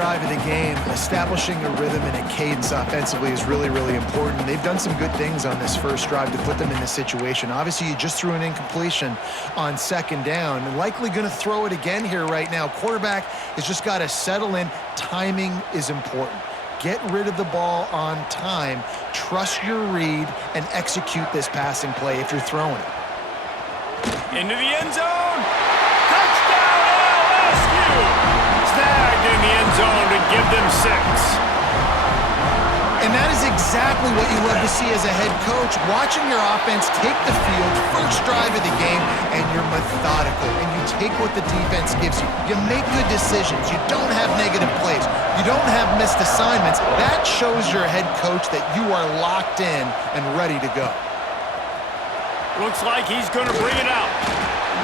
drive of the game, establishing a rhythm and a cadence offensively is really, really important. They've done some good things on this first drive to put them in this situation. Obviously, you just threw an incompletion on second down, and likely going to throw it again here right now. Quarterback has just got to settle in. Timing is important. Get rid of the ball on time. Trust your read and execute this passing play if you're throwing it. Into the end zone. Touchdown, LSU! Snagged in the end zone to give them 6. And that is exactly what you love to see as a head coach, watching your offense take the field, first drive of the game, and you're methodical, and you take what the defense gives you. You make good decisions. You don't have negative plays. You don't have missed assignments. That shows your head coach that you are locked in and ready to go. Looks like he's going to bring it out.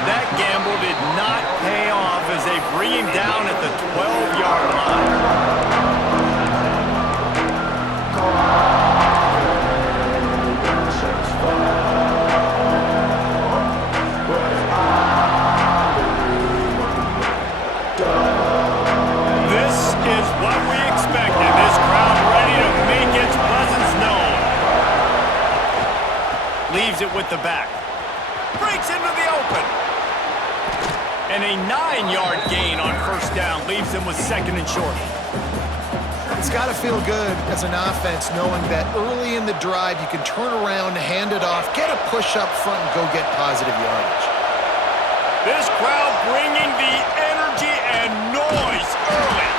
That gamble did not pay off as they bring him down at the 12-yard line. This is what we expected. This crowd ready to make its presence known. Leaves it with the back. Breaks into the open. And a 9-yard gain on first down leaves them with second and short. It's got to feel good as an offense knowing that early in the drive you can turn around, hand it off, get a push up front, and go get positive yardage. This crowd bringing the energy and noise early.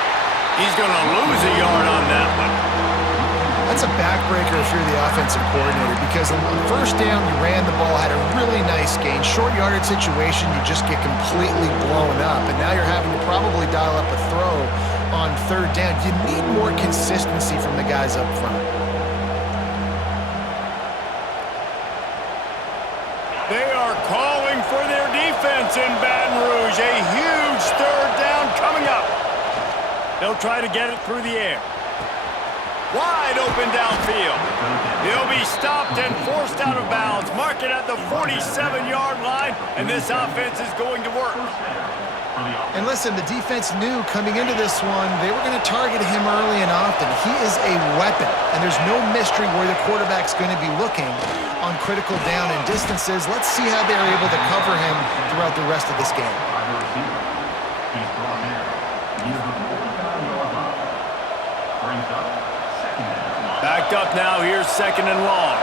He's going to lose a yard on that one. That's a backbreaker if you're the offensive coordinator, because on first down you ran the ball, had a really nice gain. Short yardage situation, you just get completely blown up, and now you're having to probably dial up a throw on third down. You need more consistency from the guys up front. They are calling for their defense in Baton Rouge. A huge third down coming up. They'll try to get it through the air. Wide open downfield. He'll be stopped and forced out of bounds. Mark it at the 47-yard line, and this offense is going to work. And listen, the defense knew coming into this one, they were going to target him early and often. He is a weapon, and there's no mystery where the quarterback's going to be looking on critical down and distances. Let's see how they're able to cover him throughout the rest of this game. Backed up now, here's second and long.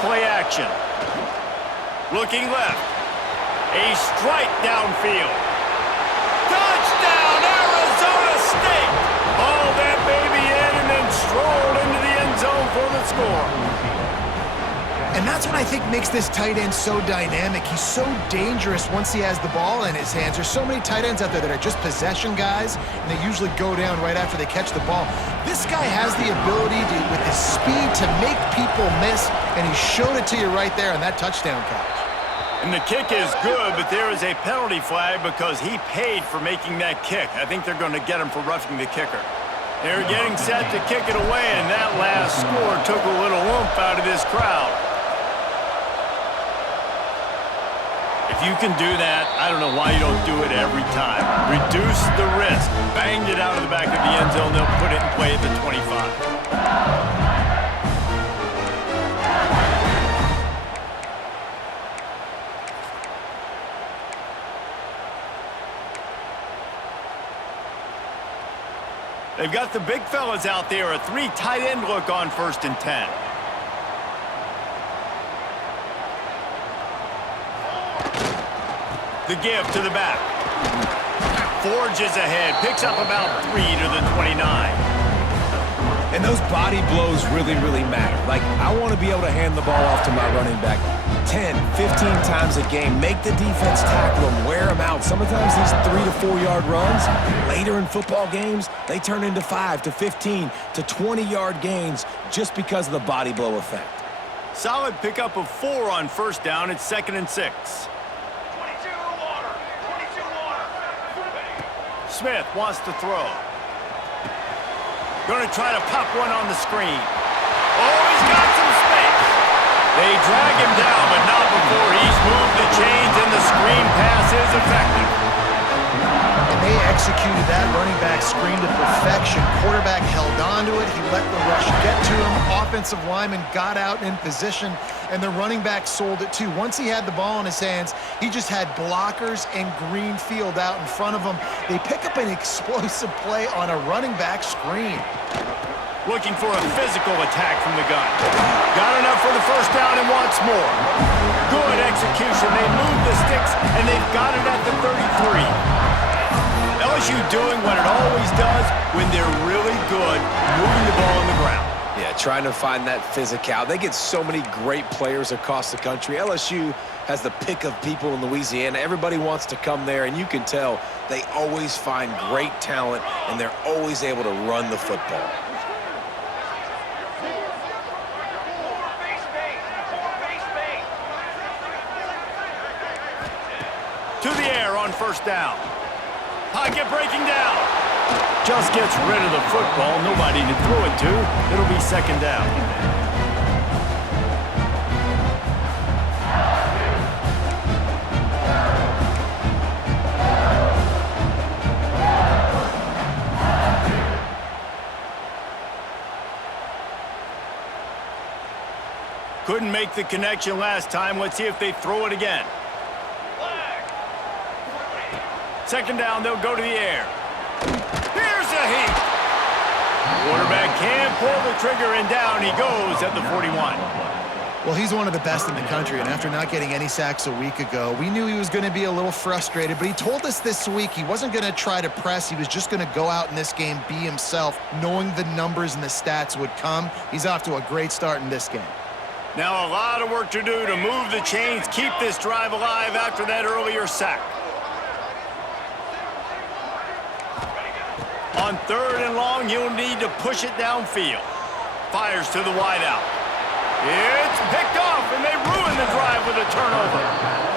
Play action. Looking left. A strike downfield. Touchdown, Arizona State! Haul that baby in and then strolled into the end zone for the score. And that's what I think makes this tight end so dynamic. He's so dangerous once he has the ball in his hands. There's so many tight ends out there that are just possession guys, and they usually go down right after they catch the ball. This guy has the ability to, with his speed, to make people miss, and he showed it to you right there on that touchdown catch. And the kick is good, but there is a penalty flag because he paid for making that kick. I think they're going to get him for roughing the kicker. They're getting set to kick it away, and that last score took a little oomph out of this crowd. If you can do that, I don't know why you don't do it every time. Reduce the risk. Banged it out of the back of the end zone. They'll put it in play at the 25. They've got the big fellas out there. A 3 tight end look on 1st and 10. The give to the back. Forges ahead. Picks up about 3 to the 29. And those body blows really, really matter. Like, I want to be able to hand the ball off to my running back 10, 15 times a game. Make the defense tackle them, wear them out. Sometimes these 3 to 4 yard runs, later in football games, they turn into 5 to 15 to 20 yard gains just because of the body blow effect. Solid pickup of 4 on first down. It's 2nd and 6. Smith wants to throw. Going to try to pop one on the screen. They drag him down, but not before he's moved the chains and the screen pass is effective. And they executed that running back screen to perfection. Quarterback held on to it. He let the rush get to him. Offensive lineman got out in position, and the running back sold it too. Once he had the ball in his hands, he just had blockers and green field out in front of him. They pick up an explosive play on a running back screen. Looking for a physical attack from the gun. Got enough for the first down and wants more. Good execution. They move the sticks, and they've got it at the 33. LSU doing what it always does when they're really good, moving the ball on the ground. Yeah, trying to find that physical. They get so many great players across the country. LSU has the pick of people in Louisiana. Everybody wants to come there, and you can tell they always find great talent, and they're always able to run the football. To the air on first down. Pocket breaking down. Just gets rid of the football. Nobody to throw it to. It'll be second down. Couldn't make the connection last time. Let's see if they throw it again. Second down, they'll go to the air. Here's a heat. Quarterback can't pull the trigger, and down he goes at the 41. Well, he's one of the best in the country, and after not getting any sacks a week ago, we knew he was going to be a little frustrated, but he told us this week he wasn't going to try to press. He was just going to go out in this game, be himself, knowing the numbers and the stats would come. He's off to a great start in this game. Now a lot of work to do to move the chains, keep this drive alive after that earlier sack. On third and long, he'll need to push it downfield. Fires to the wideout. It's picked off, and they ruin the drive with a turnover.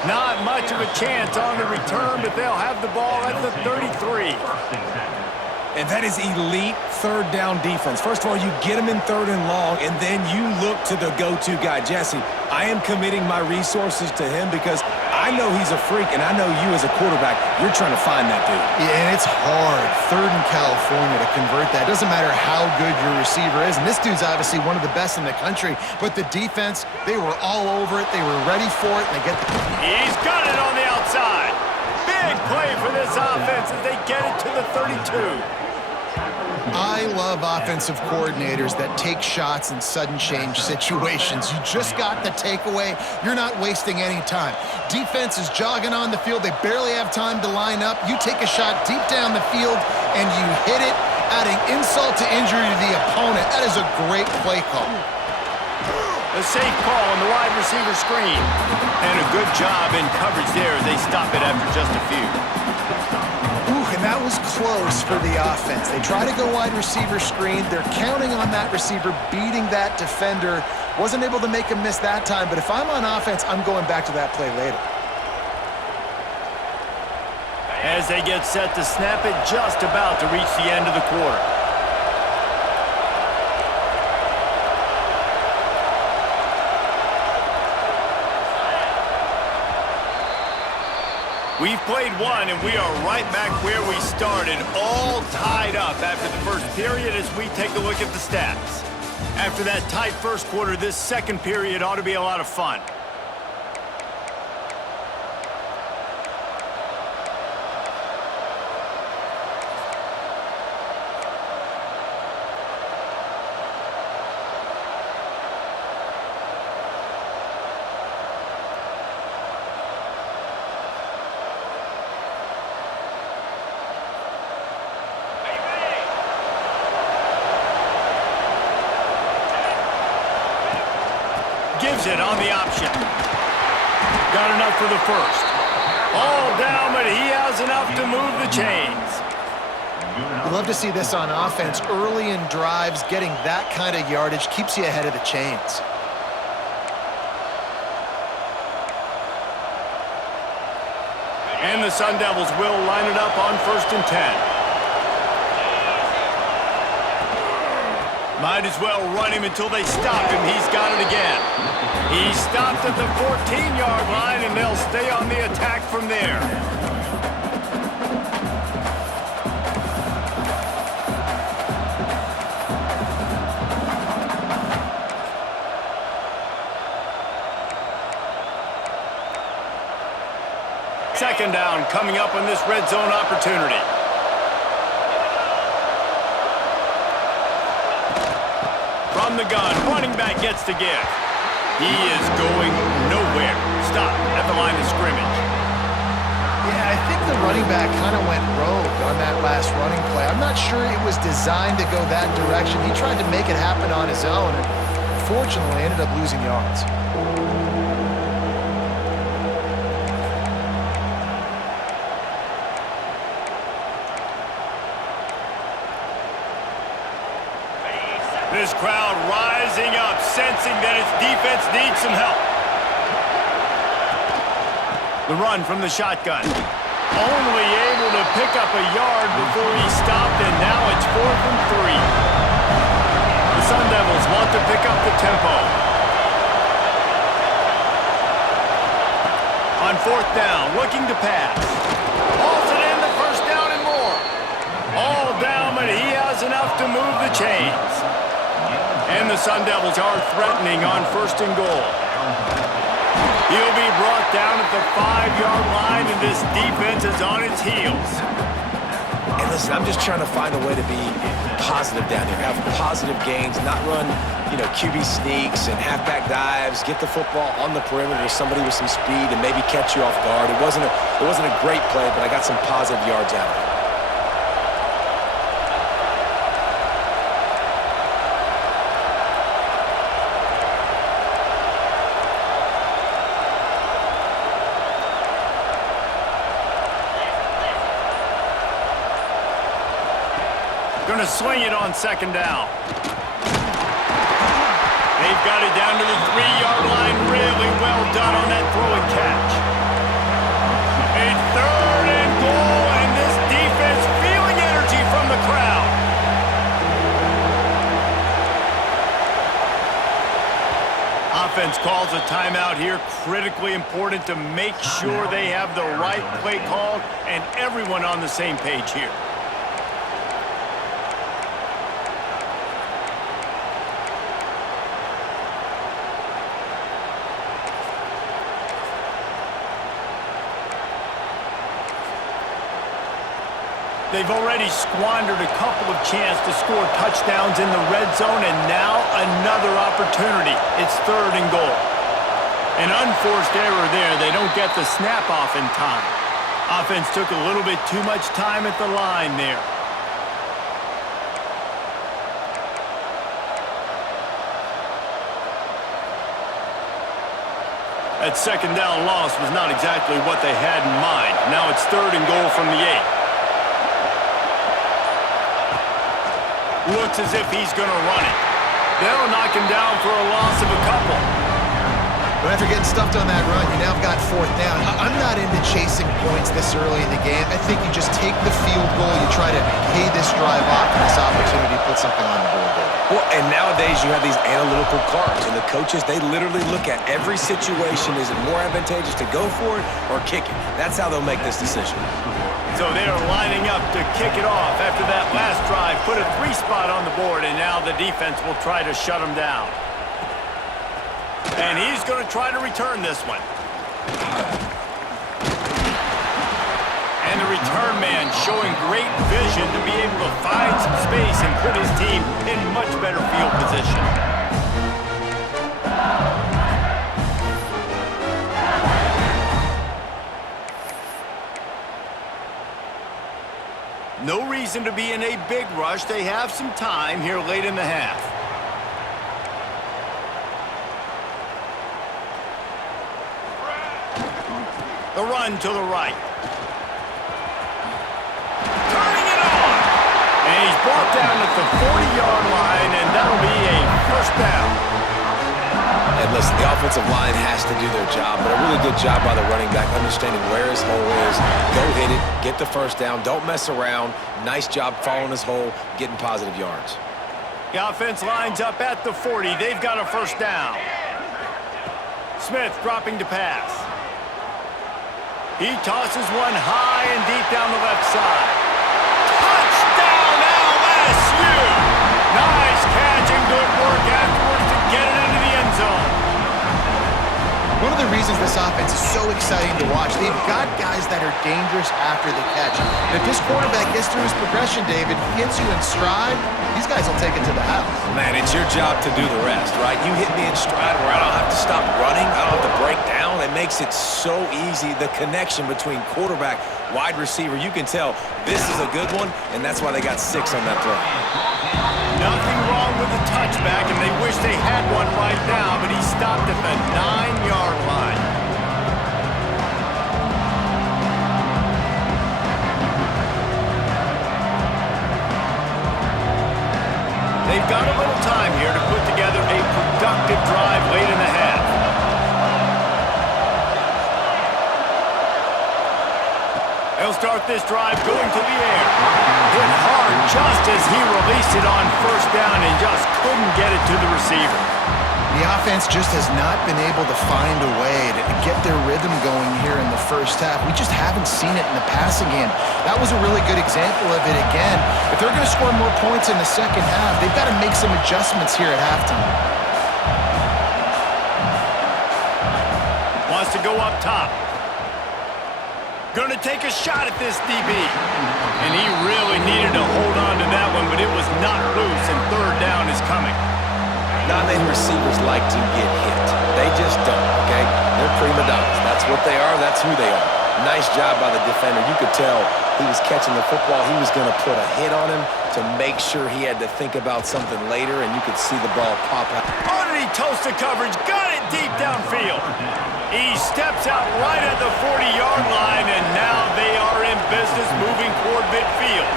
Not much of a chance on the return, but they'll have the ball at the 33. And that is elite third down defense. First of all, you get him in third and long, and then you look to the go-to guy. Jesse, I am committing my resources to him because I know he's a freak, and I know you as a quarterback, you're trying to find that dude. Yeah, and it's hard, third in California, to convert that. It doesn't matter how good your receiver is, and this dude's obviously one of the best in the country, but the defense, they were all over it. They were ready for it, and they get the... He's got it on the outside. Big play for this offense as they get it to the 32. I love offensive coordinators that take shots in sudden change situations. You just got the takeaway. You're not wasting any time. Defense is jogging on the field. They barely have time to line up. You take a shot deep down the field, and you hit it, adding insult to injury to the opponent. That is a great play call. A safe call on the wide receiver screen. And a good job in coverage there as they stop it after just a few. And that was close for the offense. They try to go wide receiver screen. They're counting on that receiver beating that defender. Wasn't able to make him miss that time, but if I'm on offense, I'm going back to that play later. As they get set to snap it, just about to reach the end of the quarter. We've played one, and we are right back where we started, all tied up after the first period as we take a look at the stats. After that tight first quarter, this second period ought to be a lot of fun. Gives it on the option. Got enough for the first. All down, but he has enough to move the chains. You love to see this on offense. Early in drives, getting that kind of yardage keeps you ahead of the chains. And the Sun Devils will line it up on 1st and 10. Might as well run him until they stop him. He's got it again. He stopped at the 14-yard line, and they'll stay on the attack from there. Second down coming up on this red zone opportunity. From the gun, running back gets the give. He is going nowhere. Stop at the line of scrimmage. Yeah, I think the running back kind of went rogue on that last running play. I'm not sure it was designed to go that direction. He tried to make it happen on his own, and fortunately ended up losing yards. This crowd rising up, sensing that its defense needs some help. The run from the shotgun. Only able to pick up a yard before he stopped, and now it's 4th and 3. The Sun Devils want to pick up the tempo. On 4th down, looking to pass. Hauls it in, the first down and more. All down, but he has enough to move the chains. And the Sun Devils are threatening on 1st and goal. He'll be brought down at the 5-yard line, and this defense is on its heels. And listen, I'm just trying to find a way to be positive down here. Have positive gains, not run, QB sneaks and halfback dives, get the football on the perimeter to somebody with some speed and maybe catch you off guard. It wasn't a great play, but I got some positive yards out of it. Going to swing it on 2nd down. They've got it down to the 3-yard line. Really well done on that throw and catch. A 3rd and goal, and this defense feeling energy from the crowd. Offense calls a timeout here. Critically important to make sure they have the right play called and everyone on the same page here. They've already squandered a couple of chances to score touchdowns in the red zone, and now another opportunity. It's 3rd and goal. An unforced error there. They don't get the snap off in time. Offense took a little bit too much time at the line there. That 2nd down loss was not exactly what they had in mind. Now it's 3rd and goal from the 8. Looks as if he's going to run it. They'll knock him down for a loss of a couple. But after getting stuffed on that run, you now have got 4th down. I'm not into chasing points this early in the game. I think you just take the field goal. You try to pay this drive off and this opportunity to put something on the board there. Well, and nowadays you have these analytical cards, and the coaches, they literally look at every situation. Is it more advantageous to go for it or kick it? That's how they'll make this decision. So they're lining up to kick it off after that last drive. Put a 3 spot on the board, and now the defense will try to shut them down. And he's going to try to return this one. And the return man showing great vision to be able to find some space and put his team in much better field position. No reason to be in a big rush. They have some time here late in the half. The run to the right. Turning it on. And he's brought down at the 40-yard line, and that'll be a 1st down. And listen, the offensive line has to do their job, but a really good job by the running back, understanding where his hole is. Go hit it, get the 1st down, don't mess around. Nice job following his hole, getting positive yards. The offense lines up at the 40. They've got a first down. Smith dropping to pass. He tosses one high and deep down the left side. Touchdown LSU! Nice catch and good work afterwards to get it into the end zone. One of the reasons this offense is so exciting to watch, they've got guys that are dangerous after the catch. And if this quarterback gets through his progression, David, gets you in stride, these guys will take it to the house. Man, it's your job to do the rest, right? You hit me in stride where I don't have to stop running. I don't have to break down. It makes it so easy. The connection between quarterback, wide receiver, you can tell this is a good one, and that's why they got 6 on that play. Nothing wrong with the touchback, and they wish they had one right now, but he stopped at the 9-yard line. They've got a little time here to put together a productive drive late in the half. They'll start this drive going to the air. Hit hard just as he released it on first down and just couldn't get it to the receiver. The offense just has not been able to find a way to get their rhythm going here in the first half. We just haven't seen it in the passing game. That was a really good example of it again. If they're going to score more points in the second half, they've got to make some adjustments here at halftime. Wants to go up top. Going to take a shot at this DB. And he really needed to hold on to that one, but it was not loose, and third down is coming. Non-name receivers like to get hit. They just don't, okay? They're prima donnas. That's what they are. That's who they are. Nice job by the defender. You could tell he was catching the football. He was going to put a hit on him to make sure he had to think about something later, and you could see the ball pop out. Already toasted coverage. Got it deep downfield. He steps out right at the 40-yard line, and now they are in business moving toward midfield.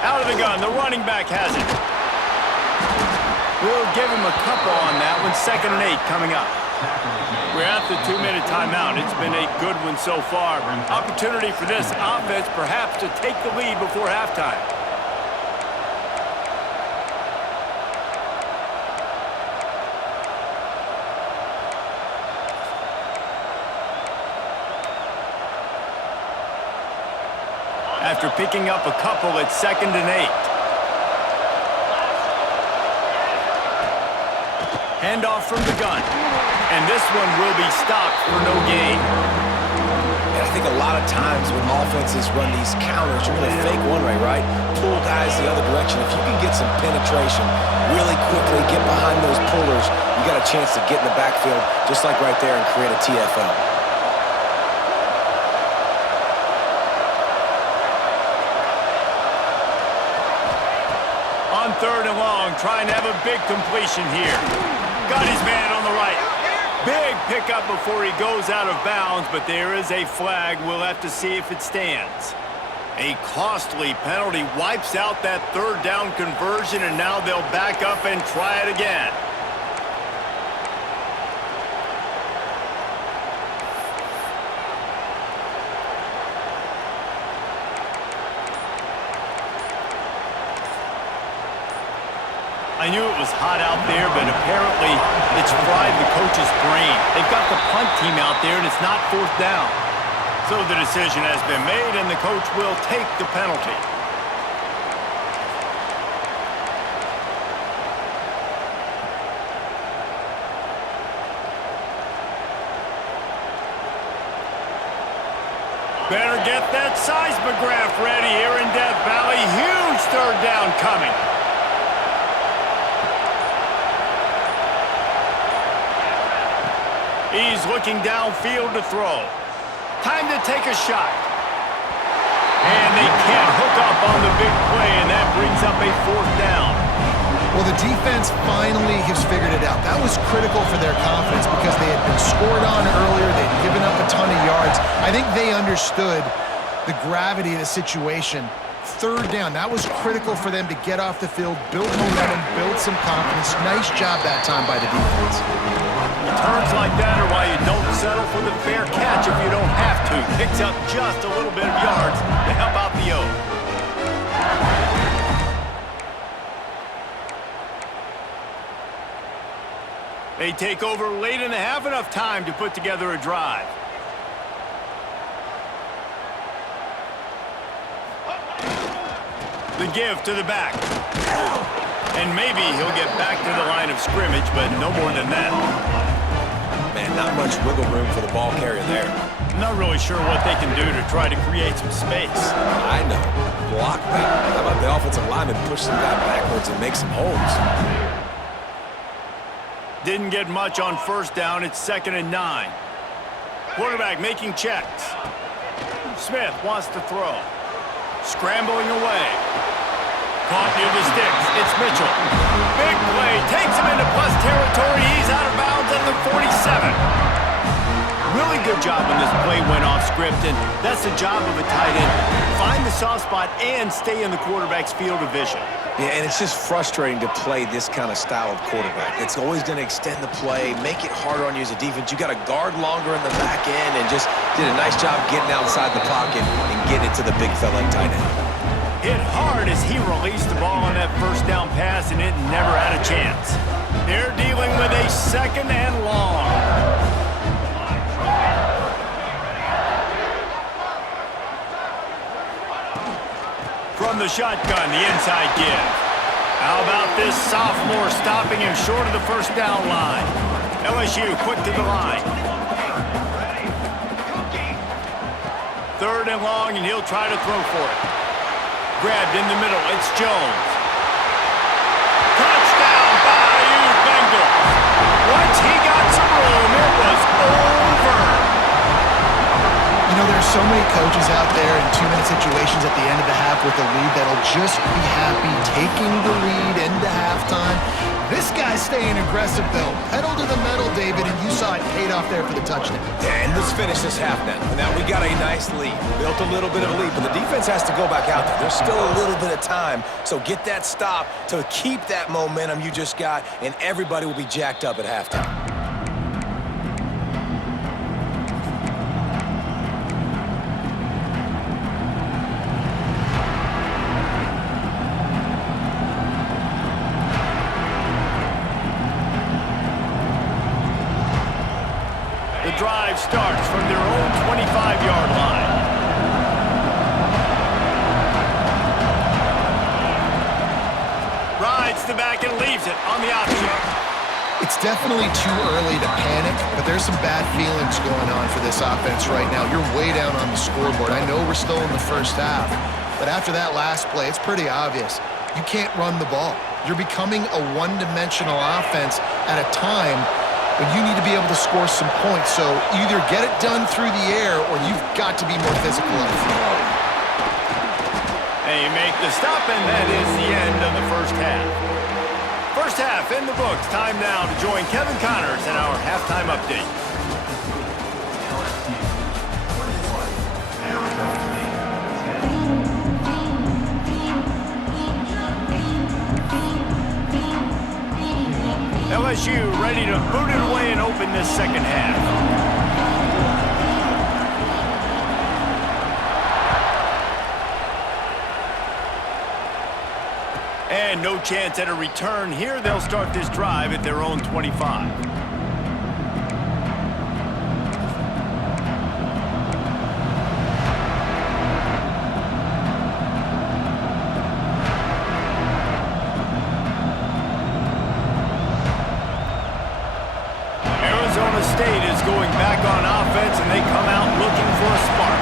Out of the gun, the running back has it. We'll give him a couple on that one. 2nd and 8 coming up. We're at the 2-minute timeout. It's been a good one so far. Opportunity for this offense perhaps to take the lead before halftime. After picking up a couple at 2nd and 8. Handoff from the gun. And this one will be stopped for no gain. And I think a lot of times when offenses run these counters, you're going to fake one way, right? Pull guys the other direction. If you can get some penetration really quickly, get behind those pullers, you got a chance to get in the backfield just like right there and create a TFL. On 3rd and long, trying to have a big completion here. Got his man on the right. Big pickup before he goes out of bounds, but there is a flag. We'll have to see if it stands. A costly penalty wipes out that 3rd down conversion, and now they'll back up and try it again. I knew it was hot out there, but apparently it's fried the coach's brain. They've got the punt team out there, and it's not 4th down. So the decision has been made, and the coach will take the penalty. Better get that seismograph ready here in Death Valley. Huge 3rd down coming. He's looking downfield to throw. Time to take a shot. And they can't hook up on the big play, and that brings up a 4th down. Well, the defense finally has figured it out. That was critical for their confidence because they had been scored on earlier. They'd given up a ton of yards. I think they understood the gravity of the situation. 3rd down, that was critical for them to get off the field, build momentum, build some confidence. Nice job that time by the defense. Returns like that are why you don't settle for the fair catch if you don't have to. Picks up just a little bit of yards to help out the O. They take over late in the half, enough time to put together a drive. The give to the back. And maybe he'll get back to the line of scrimmage, but no more than that. Man, not much wiggle room for the ball carrier there. I'm not really sure what they can do to try to create some space. I know. Block back. How about the offensive lineman push some guy backwards and make some holes? Didn't get much on first down. It's 2nd and 9. Quarterback making checks. Smith wants to throw. Scrambling away. Caught near the sticks. It's Mitchell. Big play. Takes him into plus territory. He's out of bounds at the 47. Really good job when this play went off script, and that's the job of a tight end. Find the soft spot and stay in the quarterback's field of vision. Yeah, and it's just frustrating to play this kind of style of quarterback. It's always going to extend the play, make it harder on you as a defense. You got to guard longer in the back end, and just did a nice job getting outside the pocket and getting it to the big fella tight end. Hit hard as he released the ball on that first down pass, and it never had a chance. They're dealing with a 2nd and long. From the shotgun, the inside give. How about this sophomore stopping him short of the first down line? LSU quick to the line. 3rd and long, and he'll try to throw for it. Grabbed in the middle, it's Jones. Touchdown, Bayou Bengals. Once he got some room, it was over. You know, there's so many coaches out there in 2-minute situations at the end of the half with a lead that'll just be happy taking the lead into halftime. This guy's staying aggressive, though. Pedal to the metal, David, and you saw it paid off there for the touchdown. And let's finish this half now. Now we got a nice lead. Built a little bit of a lead, but the defense has to go back out there. There's still a little bit of time, so get that stop to keep that momentum you just got, and everybody will be jacked up at halftime. The drive starts from their own 25-yard line. Rides the back and leaves it on the option. It's definitely too early to panic, but there's some bad feelings going on for this offense right now. You're way down on the scoreboard. I know we're still in the first half, but after that last play, it's pretty obvious. You can't run the ball. You're becoming a one-dimensional offense at a time when you need to be able to score some points. So either get it done through the air or you've got to be more physical on the field. They make the stop, and that is the end of the first half. First half in the books. Time now to join Kevin Connors in our halftime update. LSU ready to boot it away and open this second half. And no chance at a return here. They'll start this drive at their own 25. Arizona State is going back on offense, and they come out looking for a spark.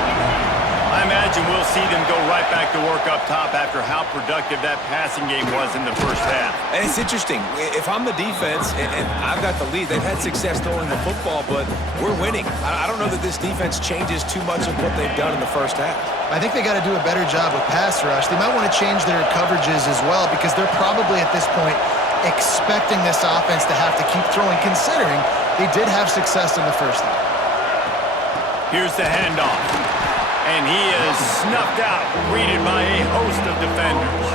I imagine we'll see them go right back to work up top after how productive that passing game was in the first half. And it's interesting. If I'm the defense and I've got the lead, they've had success throwing the football, but we're winning. I don't know that this defense changes too much of what they've done in the first half. I think they got to do a better job with pass rush. They might want to change their coverages as well because they're probably at this point expecting this offense to have to keep throwing, considering they did have success in the first half. Here's the handoff. And he is snuffed out, greeted by a host of defenders.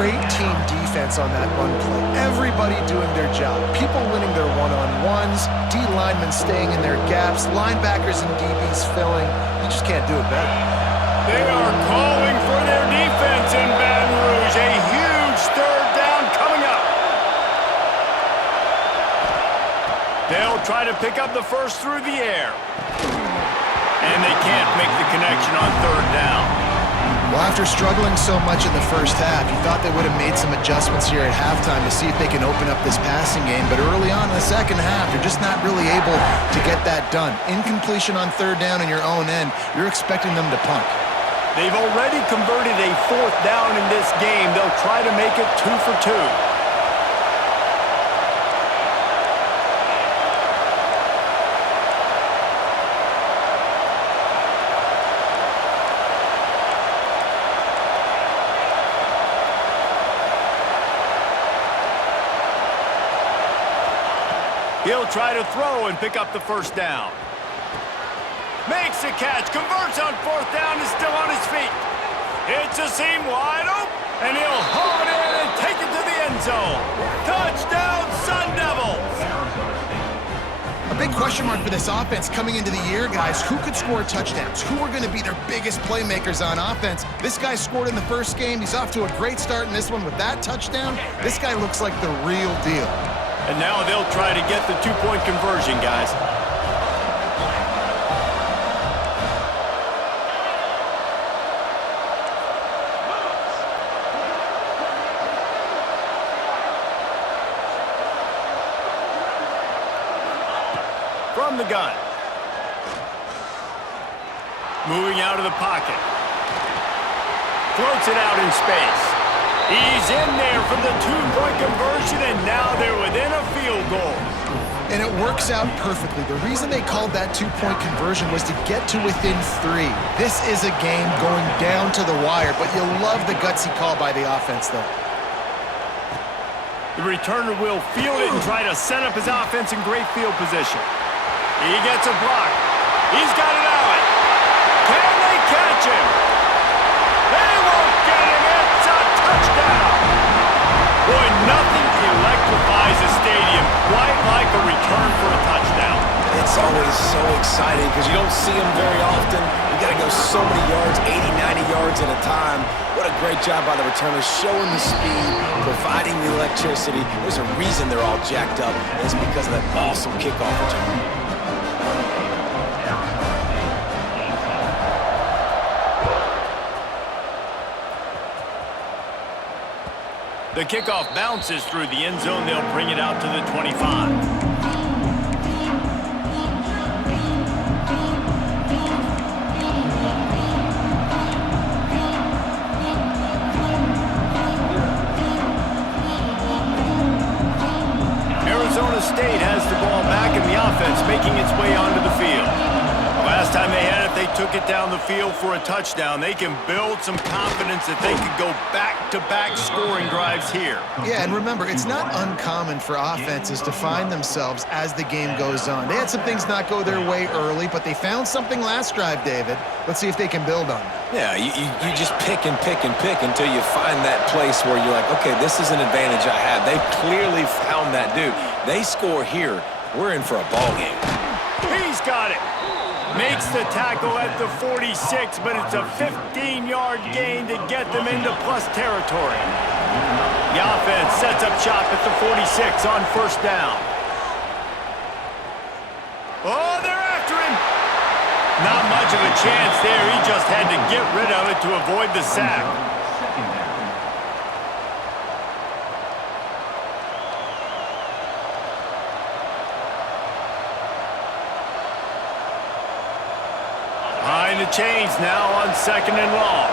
Great team defense on that run play. Everybody doing their job. People winning their one-on-ones, D linemen staying in their gaps, linebackers and DBs filling. You just can't do it better. They are calling for their defense in Baton Rouge. A huge third down coming up. They'll try to pick up the first through the air. And they can't make the connection on third down. Well, after struggling so much in the first half, you thought they would have made some adjustments here at halftime to see if they can open up this passing game. But early on in the second half, they're just not really able to get that done. Incompletion on third down in your own end, you're expecting them to punt. They've already converted a fourth down in this game. They'll try to make it 2 for 2. He'll try to throw and pick up the first down. Makes the catch, converts on fourth down, is still on his feet. It's a seam wide open, and he'll haul it in and take it to the end zone. Touchdown, Sun Devils! A big question mark for this offense coming into the year, guys. Who could score touchdowns? Who are going to be their biggest playmakers on offense? This guy scored in the first game. He's off to a great start in this one with that touchdown. This guy looks like the real deal. And now they'll try to get the two-point conversion, guys. From the gun. Moving out of the pocket. Floats it out in space. He's in there for the two-point conversion, and now they're within a field goal. And it works out perfectly. The reason they called that two-point conversion was to get to within 3. This is a game going down to the wire, but you'll love the gutsy call by the offense, though. The returner will field it and try to set up his offense in great field position. He gets a block. He's got it out. Can they catch him? They won't get him. It's a touchdown. Boy, nothing electrifies a stadium quite like a return for a touchdown. It's always so exciting because you don't see them very often. You got to go so many yards, 80, 90 yards at a time. What a great job by the returners, showing the speed, providing the electricity. There's a reason they're all jacked up, and it's because of that awesome kickoff return. The kickoff bounces through the end zone. They'll bring it out to the 25. Arizona State has the ball back in the offense, making its way onto the field. Last time they had it, they took it down the field for a touchdown. They can build some confidence that they could go back-to-back scoring drives here. Yeah, and remember, it's not uncommon for offenses to find themselves as the game goes on. They had some things not go their way early, but they found something last drive, David. Let's see if they can build on it. Yeah, you just pick and pick and pick until you find that place where you're like, okay, this is an advantage I have. They clearly found that dude. They score here, we're in for a ball game. He's got it. Makes the tackle at the 46, but it's a 15-yard gain to get them into plus territory. The offense sets up shop at the 46 on first down. Oh, they're after him. Not much of a chance there. He just had to get rid of it to avoid the sack. Behind the chains now on second and long.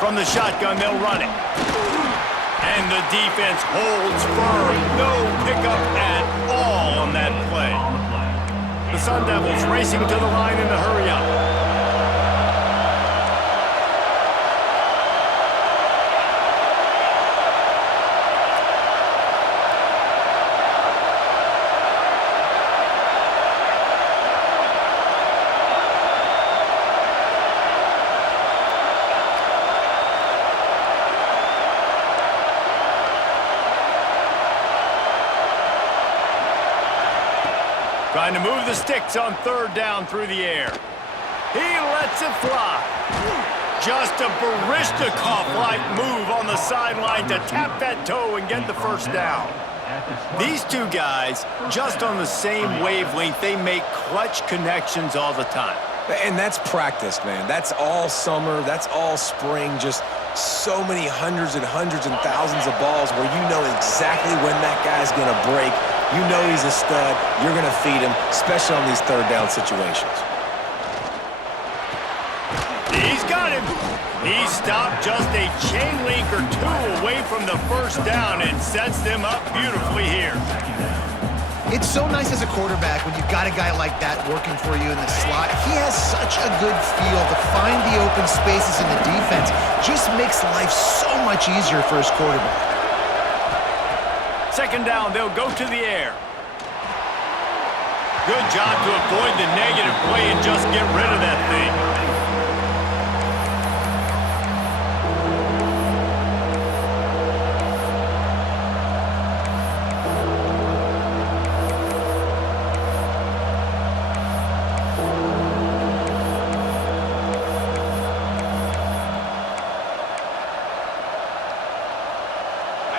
From the shotgun, they'll run it. And the defense holds firm. No pickup at all on that play. The Sun Devils racing to the line in a hurry-up. Trying to move the sticks on third down through the air. He lets it fly. Just a Baryshnikov-like move on the sideline to tap that toe and get the first down. These two guys, just on the same wavelength, they make clutch connections all the time. And that's practice, man. That's all summer. That's all spring. Just so many hundreds and thousands of balls where you know exactly when that guy's going to break. You know he's a stud. You're going to feed him, especially on these third down situations. He's got him. He stopped just a chain link or two away from the first down and sets them up beautifully here. It's so nice as a quarterback when you've got a guy like that working for you in the slot. He has such a good feel to find the open spaces in the defense. Just makes life so much easier for his quarterback. Second down, they'll go to the air. Good job to avoid the negative play and just get rid of that thing.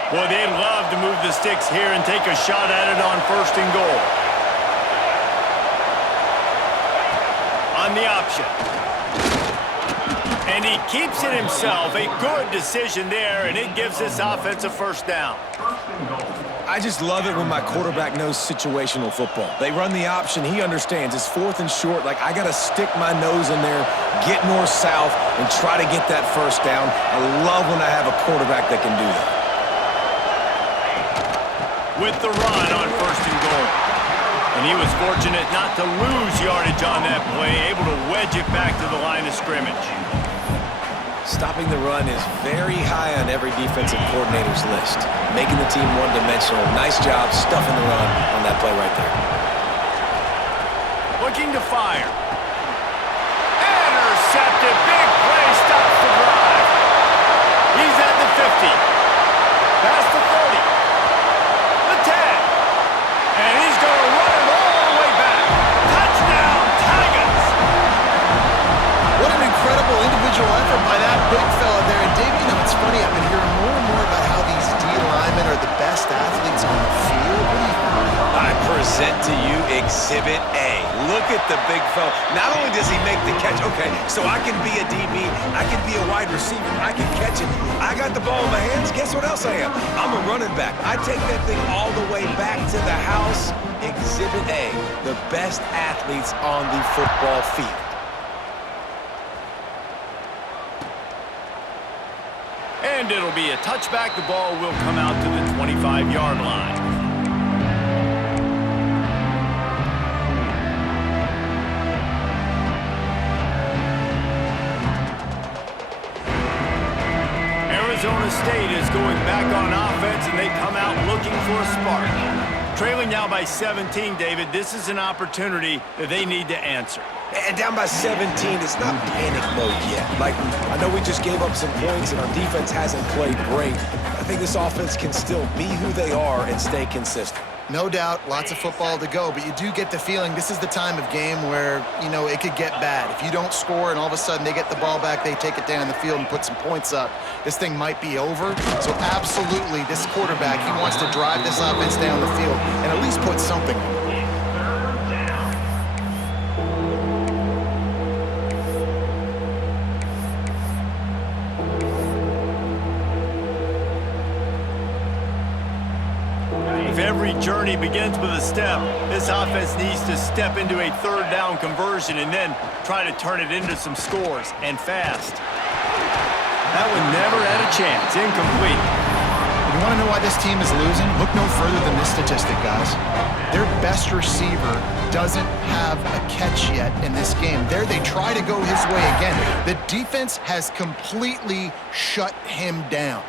Boy, they'd love to move the sticks here and take a shot at it on first and goal. On the option. And he keeps it himself. A good decision there, and it gives this offense a first down. I just love it when my quarterback knows situational football. They run the option. He understands. It's fourth and short. Like, I got to stick my nose in there, get north-south, and try to get that first down. I love when I have a quarterback that can do that. With the run on first and goal. And he was fortunate not to lose yardage on that play, able to wedge it back to the line of scrimmage. Stopping the run is very high on every defensive coordinator's list. Making the team one-dimensional. Nice job stuffing the run on that play right there. Looking to fire. Intercepted. Big play. Stops the drive. He's at the 50. Past the 30. The 10. And he's going to run it all the way back. Touchdown, Tigers. What an incredible individual effort by that big fella there. And Dave, you know, it's funny, I've been hearing more and more about how these D linemen are the best athletes on the field. What do you think? I present to you Exhibit A. Look at the big fella. Not only does he make the catch, okay, so I can be a DB, I can be a wide receiver, I can catch it. I got the ball in my hands. Guess what else I am? I'm a running back. I take that thing all the way back to the house. Exhibit A, the best athletes on the football field. And it'll be a touchback. The ball will come out to the 25-yard line. Arizona State is going back on offense, and they come out looking for a spark. Trailing now by 17, David, this is an opportunity that they need to answer. And down by 17, it's not panic mode yet. Like, I know we just gave up some points and our defense hasn't played great. I think this offense can still be who they are and stay consistent. No doubt, lots of football to go, but you do get the feeling this is the time of game where, you know, it could get bad. If you don't score and all of a sudden they get the ball back, they take it down the field and put some points up, this thing might be over. So absolutely, this quarterback, he wants to drive this offense down the field and at least put something on it. Every journey begins with a step. This offense needs to step into a third down conversion and then try to turn it into some scores, and fast. That one never had a chance. Incomplete. You want to know why this team is losing? Look no further than this statistic, guys. Their best receiver doesn't have a catch yet in this game. There they try to go his way again. The defense has completely shut him down.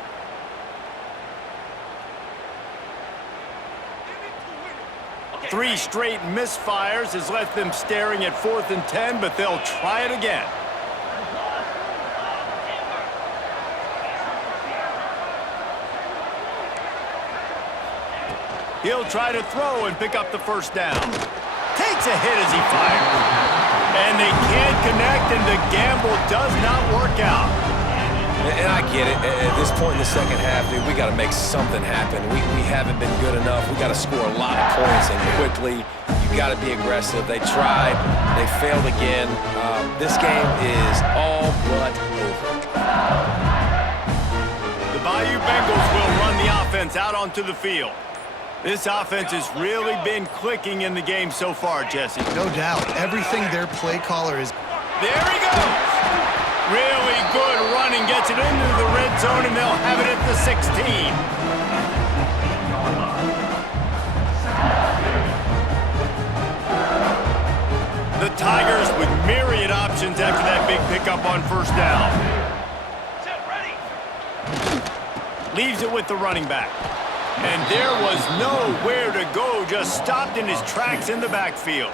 Three straight misfires has left them staring at 4th and 10, but they'll try it again. He'll try to throw and pick up the first down. Takes a hit as he fires. And they can't connect, and the gamble does not work out. And I get it. At this point in the second half, dude, we got to make something happen. We haven't been good enough. We got to score a lot of points and quickly. You got to be aggressive. They tried. They failed again. This game is all but over. The Bayou Bengals will run the offense out onto the field. This offense has really been clicking in the game so far, Jesse. No doubt. Everything their play caller is. There he goes. Really good running. Gets it into the red zone, and they'll have it at the 16. The Tigers with myriad options after that big pickup on first down. Leaves it with the running back. And there was nowhere to go, just stopped in his tracks in the backfield.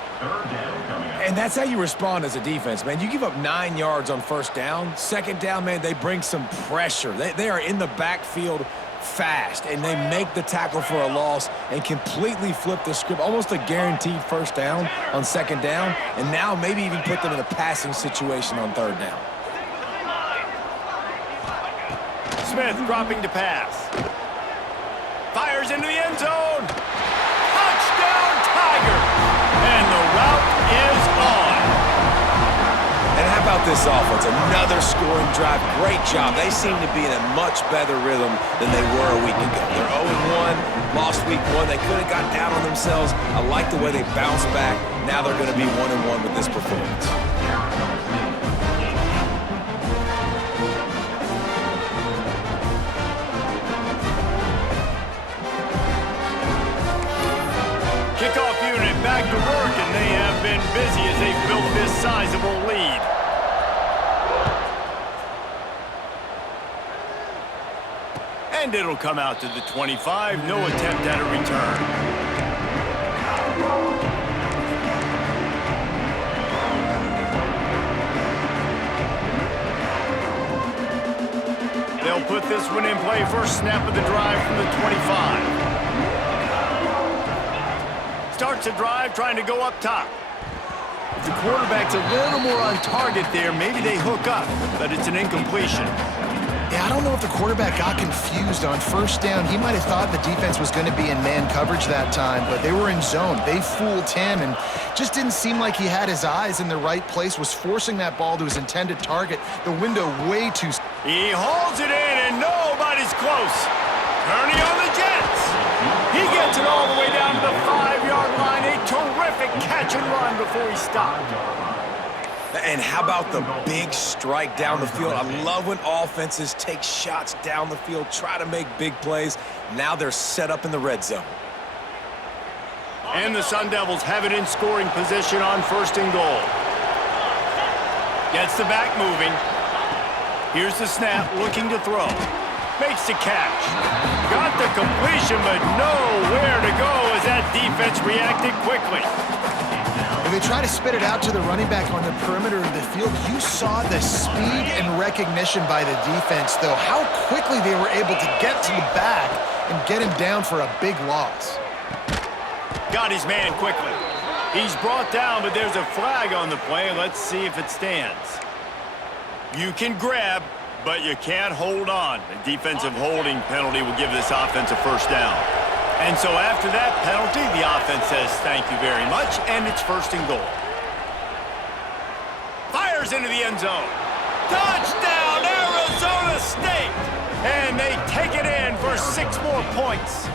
And that's how you respond as a defense, man. You give up 9 yards on first down. Second down, man, they bring some pressure. They are in the backfield fast, and they make the tackle for a loss and completely flip the script. Almost a guaranteed first down on second down, and now maybe even put them in a passing situation on third down. Smith dropping to pass. Fires into the end zone. Touchdown, Tigers! And the route is on. And how about this offense? Another scoring drive. Great job. They seem to be in a much better rhythm than they were a week ago. They're 0-1, lost week 1. They could have got down on themselves. I like the way they bounced back. Now they're going to be 1-1 with this performance. Kickoff unit back to work, and they have been busy as they've built this sizable lead. And it'll come out to the 25. No attempt at a return. They'll put this one in play. First snap of the drive from the 25. Starts a drive trying to go up top. If the quarterback's a little more on target there, maybe they hook up, but it's an incompletion. Yeah, I don't know if the quarterback got confused on first down. He might have thought the defense was going to be in man coverage that time, but they were in zone. They fooled him and just didn't seem like he had his eyes in the right place, was forcing that ball to his intended target. The window way too... He holds it in, and nobody's close. Turning on the Jets. He gets it all the way down to the 5-yard line. A terrific catch and run before he stopped. And how about the big strike down the field? I love when offenses take shots down the field, try to make big plays. Now they're set up in the red zone. And the Sun Devils have it in scoring position on first and goal. Gets the back moving. Here's the snap, looking to throw. Makes the catch. Got the completion, but nowhere to go as that defense reacted quickly. When they try to spit it out to the running back on the perimeter of the field, you saw the speed and recognition by the defense, though, how quickly they were able to get to the back and get him down for a big loss. Got his man quickly. He's brought down, but there's a flag on the play. Let's see if it stands. You can grab, but you can't hold on. A defensive holding penalty will give this offense a first down. And so after that penalty, the offense says thank you very much, and it's first and goal. Fires into the end zone. Touchdown, Arizona State! And they take it in for 6 more points.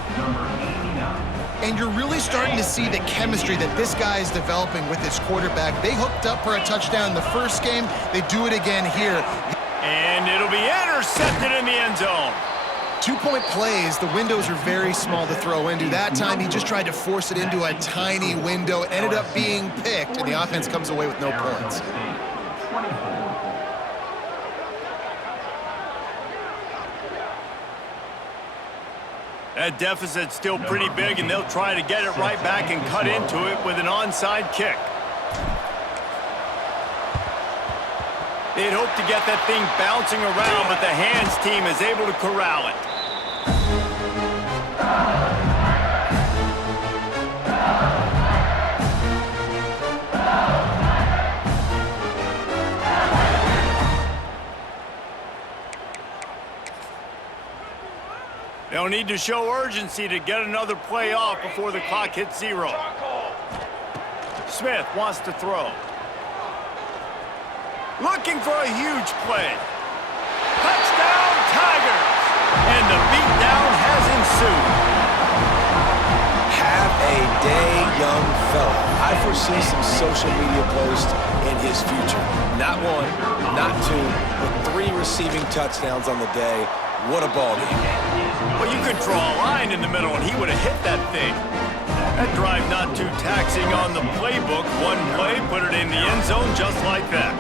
And you're really starting to see the chemistry that this guy is developing with his quarterback. They hooked up for a touchdown in the first game. They do it again here. And it'll be intercepted in the end zone. 2-point plays, the windows are very small to throw into. That time, he just tried to force it into a tiny window. Ended up being picked, and the offense comes away with no points. That deficit's still pretty big, and they'll try to get it right back and cut into it with an onside kick. They'd hope to get that thing bouncing around, but the hands team is able to corral it. They'll need to show urgency to get another play off before the clock hits 0. Smith wants to throw. Looking for a huge play. Touchdown, Tigers! And the beatdown has ensued. Have a day, young fella. I foresee some social media posts in his future. Not 1, not 2, but 3 receiving touchdowns on the day. What a ball game. Well, you could draw a line in the middle, and he would have hit that thing. That drive not too taxing on the playbook. One play, put it in the end zone just like that.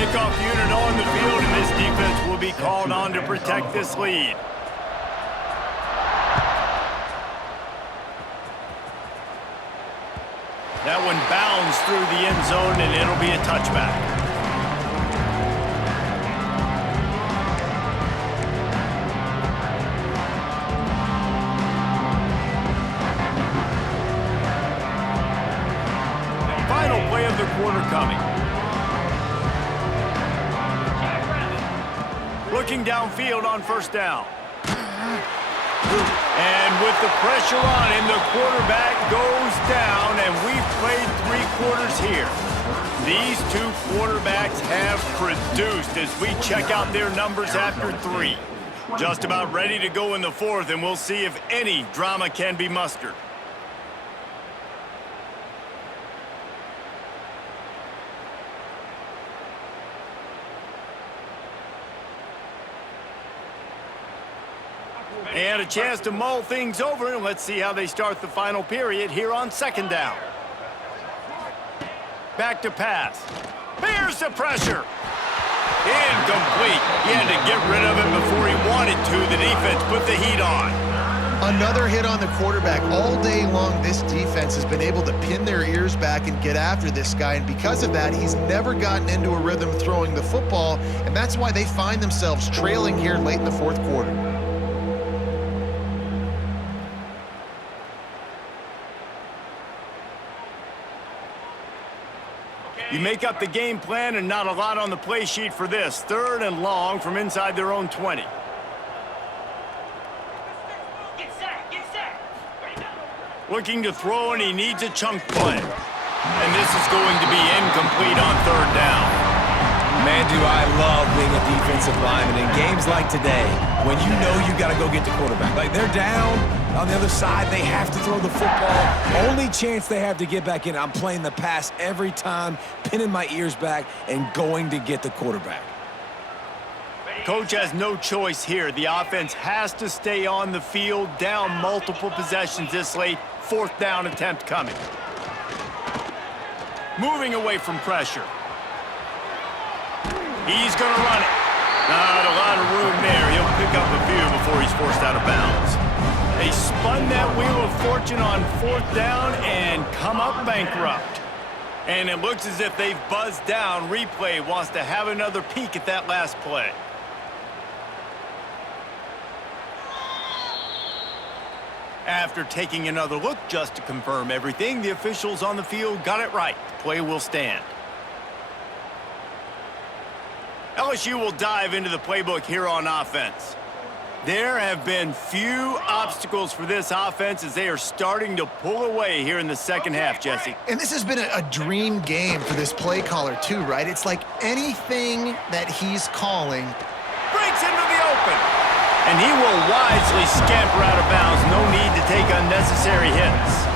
Kickoff unit on the field, and this defense will be called on to protect this lead. That one bounds through the end zone, and it'll be a touchback. Final play of the quarter coming. Looking downfield on first down. And with the pressure on him, the quarterback goes down, and we've played 3 quarters here. These 2 quarterbacks have produced as we check out their numbers after 3. Just about ready to go in the 4th, and we'll see if any drama can be mustered. And a chance to mull things over, and let's see how they start the final period here on second down. Back to pass. Here's the pressure. Incomplete. He had to get rid of it before he wanted to. The defense put the heat on. Another hit on the quarterback. All day long, this defense has been able to pin their ears back and get after this guy, and because of that, he's never gotten into a rhythm throwing the football, and that's why they find themselves trailing here late in the 4th quarter. You make up the game plan, and not a lot on the play sheet for this. 3rd and long from inside their own 20. Looking to throw, and he needs a chunk play. And this is going to be incomplete on 3rd down. Man, do I love being a defensive lineman in games like today when you know you got to go get the quarterback. Like, they're down on the other side. They have to throw the football. Only chance they have to get back in. I'm playing the pass every time, pinning my ears back, and going to get the quarterback. Coach has no choice here. The offense has to stay on the field, down multiple possessions this late. 4th down attempt coming. Moving away from pressure. He's going to run it. Not a lot of room there. He'll pick up a few before he's forced out of bounds. They spun that wheel of fortune on 4th down and come up bankrupt. And it looks as if they've buzzed down. Replay wants to have another peek at that last play. After taking another look just to confirm everything, the officials on the field got it right. The play will stand. LSU will dive into the playbook here on offense. There have been few obstacles for this offense as they are starting to pull away here in the second half, Jesse. And this has been a dream game for this play caller too, right? It's like anything that he's calling. Breaks into the open. And he will wisely scamper out of bounds. No need to take unnecessary hits.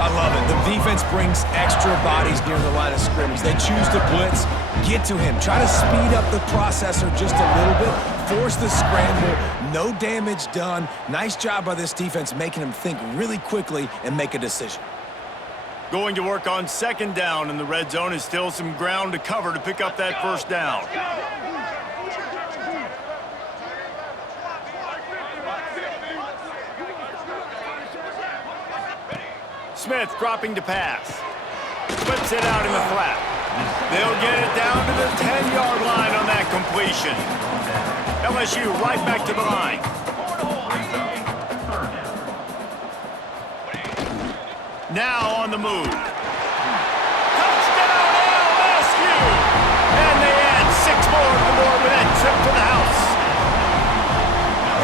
I love it. The defense brings extra bodies near the line of scrimmage. They choose to blitz, get to him, try to speed up the processor just a little bit, force the scramble, no damage done. Nice job by this defense making him think really quickly and make a decision. Going to work on second down in the red zone. Is still some ground to cover to pick up that first down. Smith dropping to pass. Flips it out in the flat. They'll get it down to the 10-yard line on that completion. LSU right back to the line. Now on the move. Touchdown LSU! And they add 6 more to the board with that trip to the house.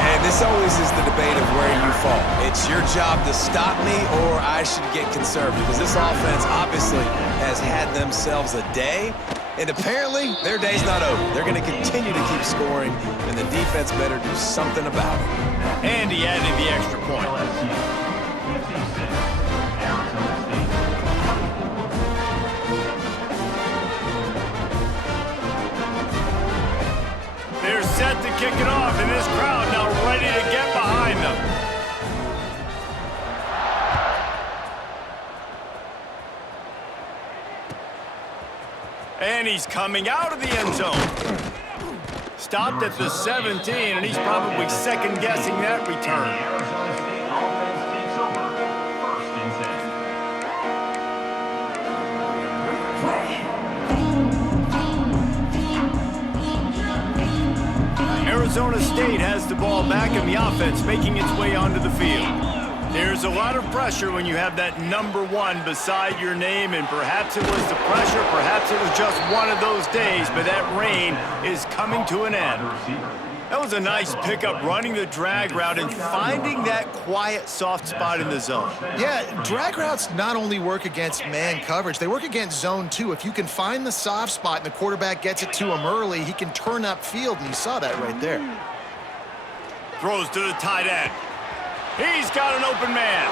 And this always is the debate of where you fall. It's your job to stop me or I should get conservative, because this offense obviously has had themselves a day, and apparently their day's not over. They're going to continue to keep scoring, and the defense better do something about it. And he added the extra point. They're set to kick it off, and this crowd now ready to get behind them. And he's coming out of the end zone. Stopped at the 17, and he's probably second-guessing that return. Arizona State has the ball back in the offense, making its way onto the field. There's a lot of pressure when you have that number 1 beside your name, and perhaps it was the pressure, perhaps it was just one of those days, but that rain is coming to an end. That was a nice pickup, running the drag route and finding that quiet, soft spot in the zone. Yeah, drag routes not only work against man coverage, they work against zone too. If you can find the soft spot and the quarterback gets it to him early, he can turn upfield, and you saw that right there. Throws to the tight end. He's got an open man.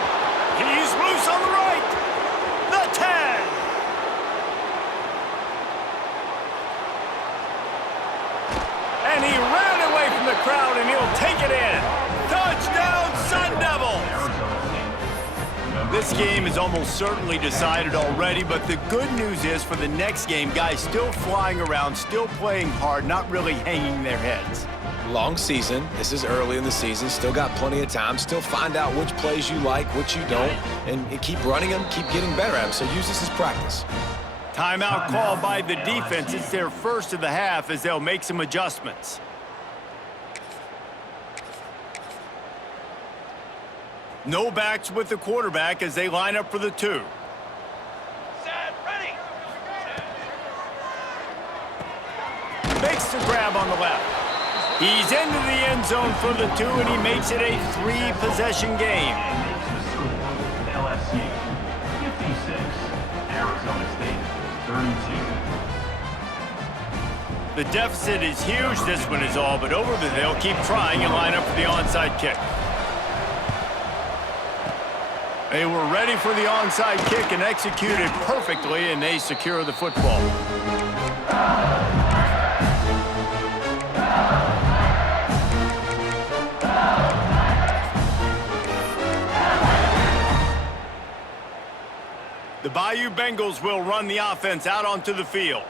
He's loose on the right. The 10. And he ran away from the crowd, and he'll take it in. Touchdown, Sun Devils! This game is almost certainly decided already, but the good news is for the next game, guys still flying around, still playing hard, not really hanging their heads. Long season. This is early in the season. Still got plenty of time. Still find out which plays you like, which you don't, and keep running them, keep getting better at them. So use this as practice. Timeout called by the defense. It's their first of the half as they'll make some adjustments. No backs with the quarterback as they line up for the 2. Set, ready. Makes the grab on the left. He's into the end zone for the 2, and he makes it a 3-possession game. LSU 56, Arizona State 32. The deficit is huge. This one is all but over, but they'll keep trying and line up for the onside kick. They were ready for the onside kick and executed perfectly, and they secure the football. The Bayou Bengals will run the offense out onto the field.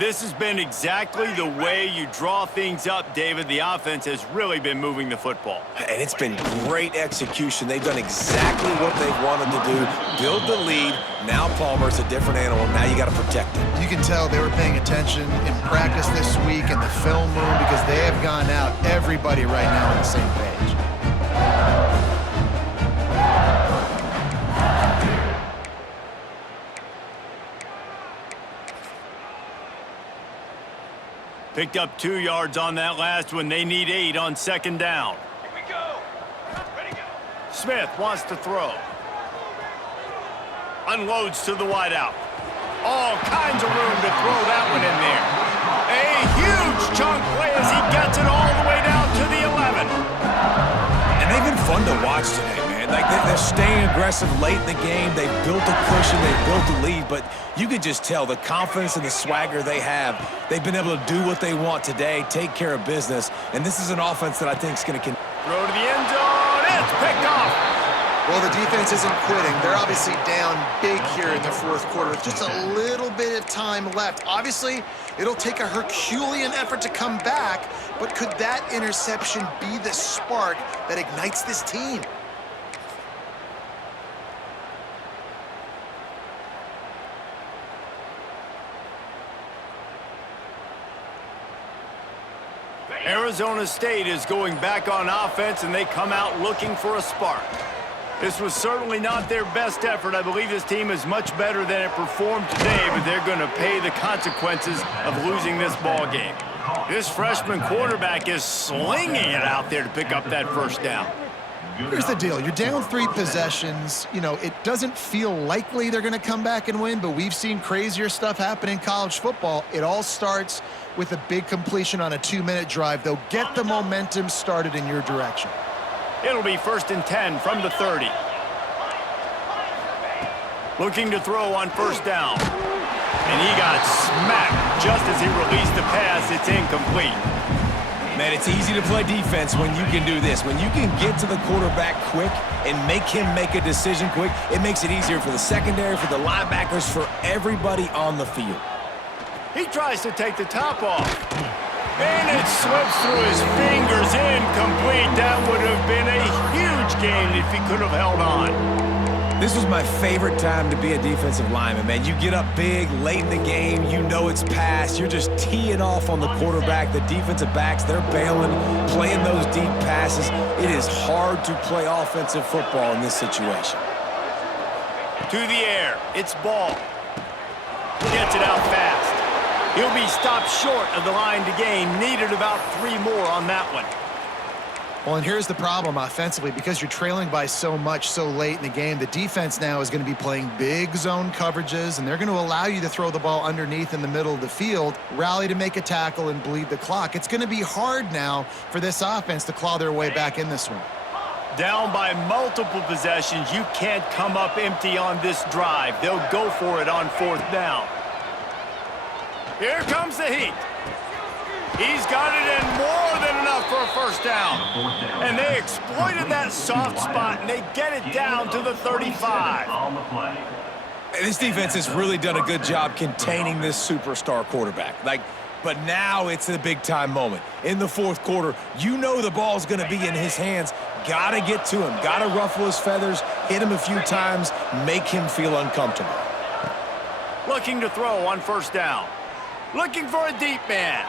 This has been exactly the way you draw things up, David. The offense has really been moving the football. And it's been great execution. They've done exactly what they've wanted to do. Build the lead. Now Palmer's a different animal. Now you got to protect him. You can tell they were paying attention in practice this week in the film room, because they have gone out, everybody right now on the same page. Picked up 2 yards on that last one. They need 8 on second down. Here we go. Ready, go. Smith wants to throw. Unloads to the wideout. All kinds of room to throw that one in there. A huge chunk play as he gets it all the way down to the 11. And they've been fun to watch today, man. Like, they're staying aggressive late in the game. They've built a cushion. They've built a lead. But you could just tell the confidence and the swagger they have. They've been able to do what they want today, take care of business. And this is an offense that I think is going to continue. Throw to the end zone. It's picked off. Well, the defense isn't quitting. They're obviously down big here in the fourth quarter with just a little bit of time left. Obviously, it'll take a Herculean effort to come back, but could that interception be the spark that ignites this team? Arizona State is going back on offense, and they come out looking for a spark. This was certainly not their best effort. I believe this team is much better than it performed today, but they're going to pay the consequences of losing this ball game. This freshman quarterback is slinging it out there to pick up that first down. Here's the deal. You're down 3 possessions. You know, it doesn't feel likely they're going to come back and win, but we've seen crazier stuff happen in college football. It all starts with a big completion on a 2-minute drive. They'll get the momentum started in your direction. It'll be 1st and 10 from the 30. Looking to throw on first down. And he got smacked just as he released the pass. It's incomplete. Man, it's easy to play defense when you can do this. When you can get to the quarterback quick and make him make a decision quick, it makes it easier for the secondary, for the linebackers, for everybody on the field. He tries to take the top off. And it slips through his fingers. Incomplete. That would have been a huge gain if he could have held on. This was my favorite time to be a defensive lineman, man. You get up big, late in the game, you know it's past. You're just teeing off on the quarterback. The defensive backs, they're bailing, playing those deep passes. It is hard to play offensive football in this situation. To the air. It's Ball. Gets it out fast. He'll be stopped short of the line to gain. Needed about 3 more on that one. Well, and here's the problem offensively. Because you're trailing by so much so late in the game, the defense now is going to be playing big zone coverages, and they're going to allow you to throw the ball underneath in the middle of the field, rally to make a tackle, and bleed the clock. It's going to be hard now for this offense to claw their way back in this one. Down by multiple possessions, you can't come up empty on this drive. They'll go for it on 4th down. Here comes the heat. He's got it in more than enough for a first down. And they exploited that soft spot, and they get it down to the 35. This defense has really done a good job containing this superstar quarterback. But now it's a big-time moment. In the 4th quarter, you know the ball's going to be in his hands. Got to get to him. Got to ruffle his feathers, hit him a few times, make him feel uncomfortable. Looking to throw on first down. Looking for a deep man.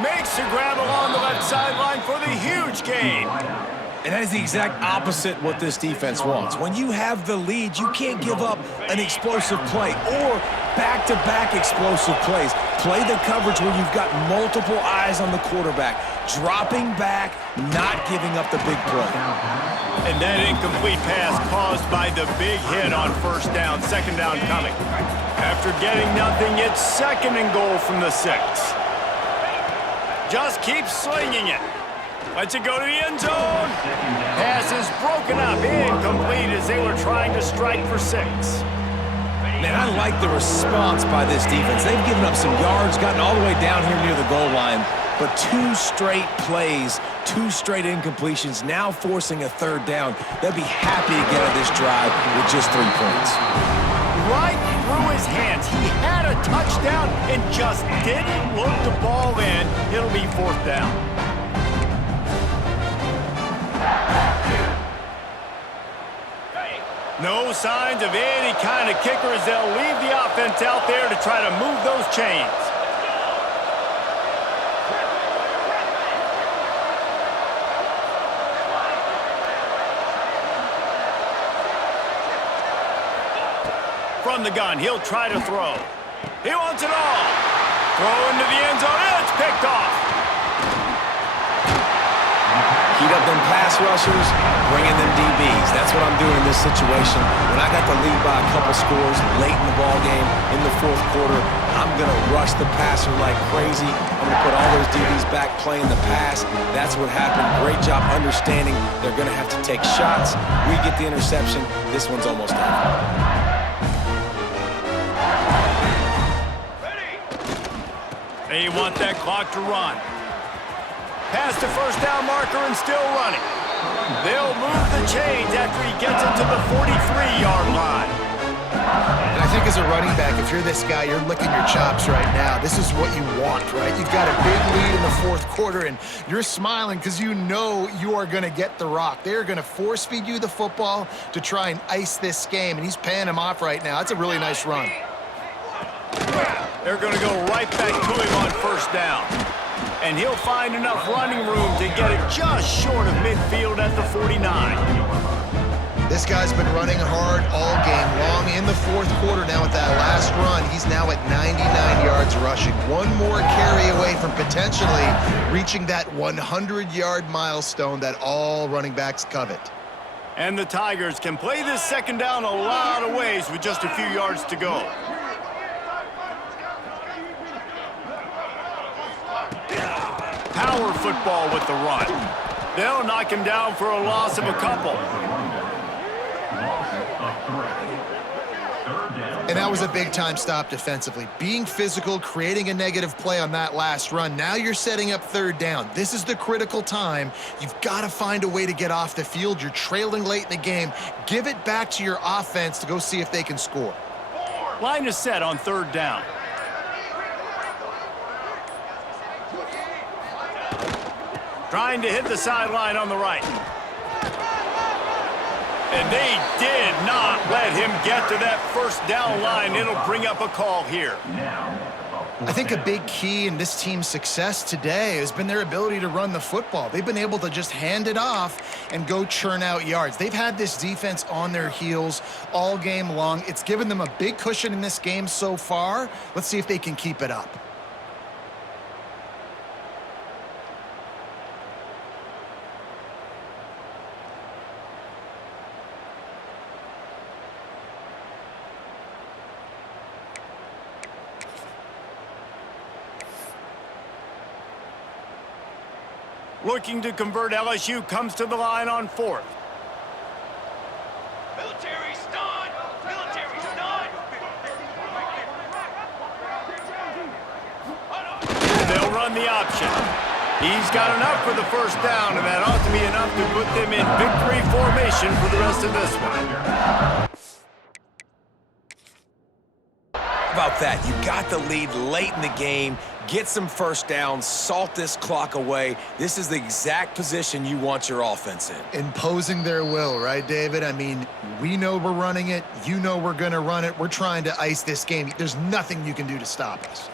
Makes the grab along the left sideline for the huge gain. And that is the exact opposite what this defense wants. When you have the lead, you can't give up an explosive play or back-to-back explosive plays. Play the coverage where you've got multiple eyes on the quarterback, dropping back, not giving up the big play. And that incomplete pass caused by the big hit on first down, 2nd down coming. After getting nothing, it's 2nd and goal from the 6. Just keep slinging it. Lets it go to the end zone. Pass is broken up, incomplete as they were trying to strike for 6. Man, I like the response by this defense. They've given up some yards, gotten all the way down here near the goal line, but 2 straight plays, 2 straight incompletions, now forcing a 3rd down. They'll be happy to get out of this drive with just 3 points. Right through his hands. He had a touchdown and just didn't look the ball in. It'll be 4th down. No signs of any kind of kickers. They'll leave the offense out there to try to move those chains. From the gun, he'll try to throw. He wants it all. Throw into the end zone, and it's picked off. Heat up them pass rushers, bring in them DBs. That's what I'm doing in this situation. When I got the lead by a couple scores late in the ball game, in the 4th quarter, I'm going to rush the passer like crazy. I'm going to put all those DBs back playing the pass. That's what happened. Great job understanding they're going to have to take shots. We get the interception. This one's almost over. They want that clock to run. Past the first down marker and still running. They'll move the chains after he gets it to the 43-yard line. And I think as a running back, if you're this guy, you're licking your chops right now. This is what you want, right? You've got a big lead in the 4th quarter, and you're smiling because you know you are going to get the rock. They're going to force-feed you the football to try and ice this game, and he's paying him off right now. That's a really nice run. They're going to go right back to him on first down. And he'll find enough running room to get it just short of midfield at the 49. This guy's been running hard all game long. In the fourth quarter now with that last run, he's now at 99 yards rushing. One more carry away from potentially reaching that 100-yard milestone that all running backs covet. And the Tigers can play this second down a lot of ways with just a few yards to go. Power football with the run. They'll knock him down for a loss of a couple. And that was a big-time stop defensively. Being physical, creating a negative play on that last run. Now you're setting up third down. This is the critical time. You've got to find a way to get off the field. You're trailing late in the game. Give it back to your offense to go see if they can score. Line is set on third down. Trying to hit the sideline on the right. And they did not let him get to that first down line. It'll bring up a call here. I think a big key in this team's success today has been their ability to run the football. They've been able to just hand it off and go churn out yards. They've had this defense on their heels all game long. It's given them a big cushion in this game so far. Let's see if they can keep it up. Looking to convert, LSU comes to the line on fourth. Military stun! Military stun! They'll run the option. He's got enough for the first down, and that ought to be enough to put them in victory formation for the rest of this one. How about that? You got the lead late in the game. Get some first downs, salt this clock away. This is the exact position you want your offense in. Imposing their will, right, David? I mean, we know we're running it. You know we're going to run it. We're trying to ice this game. There's nothing you can do to stop us.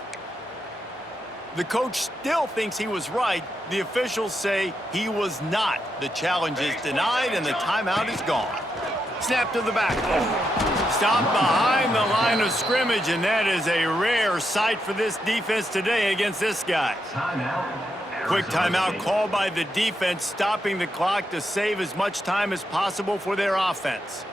The coach still thinks he was right. The officials say he was not. The challenge is denied, and the timeout is gone. Snap to the back. Stop behind the line of scrimmage, and that is a rare sight for this defense today against this guy. Quick timeout called by the defense, stopping the clock to save as much time as possible for their offense.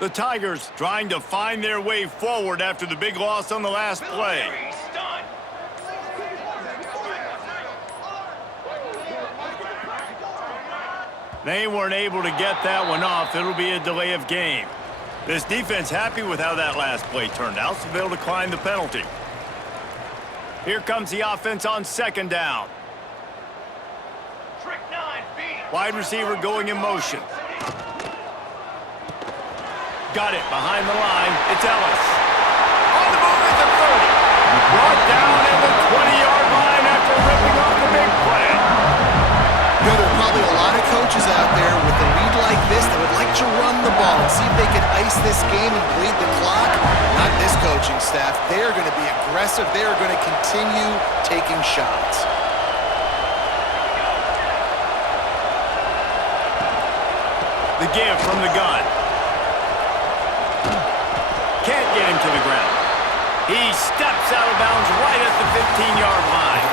The Tigers trying to find their way forward after the big loss on the last play. Military stun! They weren't able to get that one off. It'll be a delay of game. This defense happy with how that last play turned out, so they'll decline the penalty. Here comes the offense on second down. Trick 9B! Wide receiver going in motion. Got it behind the line. It's Ellis. On the move at the 30. Brought down at the 20-yard line after ripping off the big play. You know, there are probably a lot of coaches out there with a lead like this that would like to run the ball and see if they can ice this game and bleed the clock. Not this coaching staff. They are going to be aggressive. They are going to continue taking shots. The give from the gun. Can't get him to the ground. He steps out of bounds right at the 15-yard line.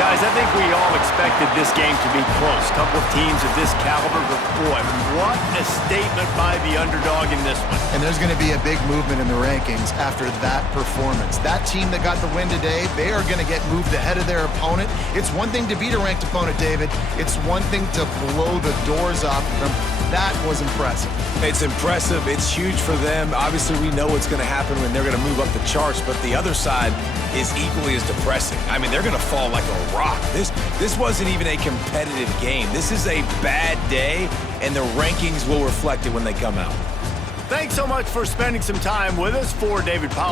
Guys, I think we all expected this game to be close. Couple of teams of this caliber, but boy, what a statement by the underdog in this one. And there's going to be a big movement in the rankings after that performance. That team that got the win today, they are going to get moved ahead of their opponent. It's one thing to beat a ranked opponent, David. It's one thing to blow the doors off of them. That was impressive. It's impressive. It's huge for them. Obviously, we know what's going to happen when they're going to move up the charts, but the other side is equally as depressing. I mean, they're going to fall like a rock. This wasn't even a competitive game. This is a bad day, and the rankings will reflect it when they come out. Thanks so much for spending some time with us. For David Pollack.